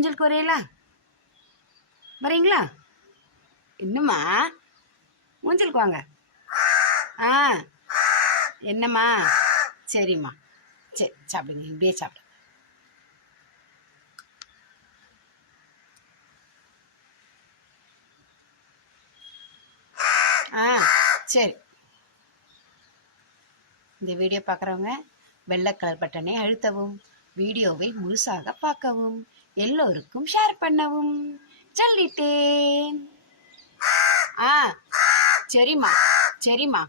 ஊஞ்சலுக்கு வரையலா வரீங்களா? என்னம்மா? ஊஞ்சலுக்கு வாங்க. ஆ. என்னம்மா? சரிம்மா. சரி சாப்பிடுங்க இப்படியே சாப்பிடுங்க ஆ சரி. இந்த வீடியோ பார்க்குறவங்க வெள்ளை கலர் பட்டனை அழுத்தவும். வீடியோவை முழுசாக பார்க்கவும் எல்லோருக்கும் ஷேர் பண்ணவும் சொல்லிட்டேன். ஆ சரிம்மா சரிம்மா.